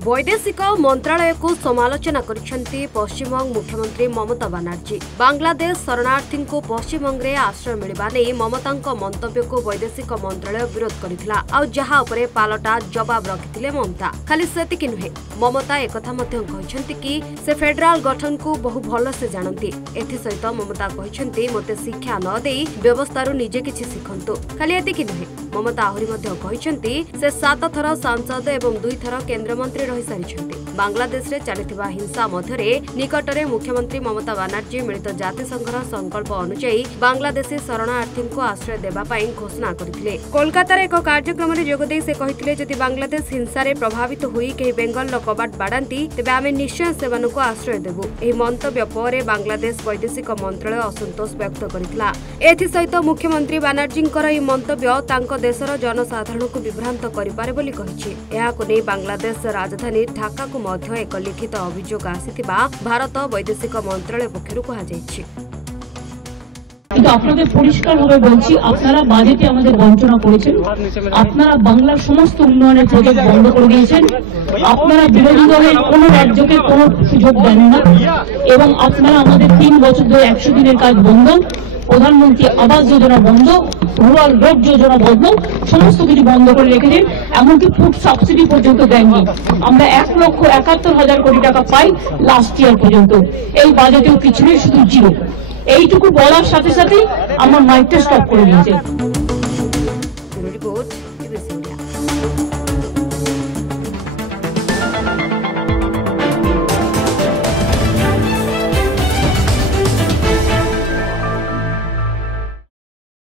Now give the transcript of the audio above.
वैदेशिक मंत्रालय को समालोचना करिसेंती पश्चिमबंग मुख्यमंत्री ममता बनर्जी। बांग्लादेश शरणार्थी को पश्चिमबंग में आश्रय मिलवा नहीं ममता मंतव्य को वैदेशिक मंत्रालय विरोध करथिला आ जहा उपरे पालटा जवाब रखिथिले ममता। खाली सेतिक नुहे, ममता एकथा मध्य कहिसेंती कि से फेडरल गठन को बहु भल से जानती। एथि सहित ममता कहिसेंती मते शिक्षा न देई व्यवस्थारु निजे किछि सिखंतु। खाली एतिक नुहे, ममता आहुरी मध्य कहिसेंती से 7 थर सांसद एवं 2 थर केंद्र मंत्री रही सारिछंती। बांग्लादेश रे चलिथिबा हिंसा मध्यरे निकटरे मुख्यमंत्री ममता बनर्जी मिलित जातिसंघर संकल्प अनुसार बांग्लादेशी शरणार्थी को आश्रय देबा पई घोषणा करथिले। कोलकाता रे एक कार्यक्रम रे जोगदेई से कहिथिले जदि बांग्लादेश हिंसा रे प्रभावित होई केही बेंगल कबाट बाडांती तेबे आमे निश्चय सेवानको आश्रय देबु। एही मंतव्य परे बांग्लादेश वैदेशिक मंत्रालय असंतोष व्यक्त करितला। एथि सहित मुख्यमंत्री बनर्जींकर एही मंतव्य तांको देशर जनसाधारण को विभ्रांत करिपारे बोली कहिछि। एहाको नै बांग्लादेश राजधानी ढाका को मध्य एक लिखित अभियोग आसिथिबा भारत वैदेशिक मंत्रालय पक्षरु कहा जायछि। কিন্তু আপনাদের পরিষ্কারভাবে বলছি, আপনারা বাজেটে আমাদের বঞ্চনা করেছেন, আপনারা বাংলার সমস্ত উন্নয়নের প্রজেক্ট বন্ধ করে দিয়েছেন, আপনারা বিরোধী দলের কোন রাজ্যকে কোনো সুযোগ দেন না এবং আপনারা আমাদের 3 বছর ধরে 100 দিনের কাজ বন্ধ, প্রধানমন্ত্রী আবাস যোজনা বন্ধ, রুরাল রোড যোজনা বন্ধ, সমস্ত কিছু বন্ধ করে রেখেছেন। এমনকি ফুড সাবসিডি পর্যন্ত দেননি। আমরা 1,71,000 কোটি টাকা পাই লাস্ট ইয়ার পর্যন্ত। এই বাজেটেও কিছু নেই, শুধু জিরো। এইটুকু বলার সাথে সাথে আমার মাইকটা স্টপ করে দিয়েছে।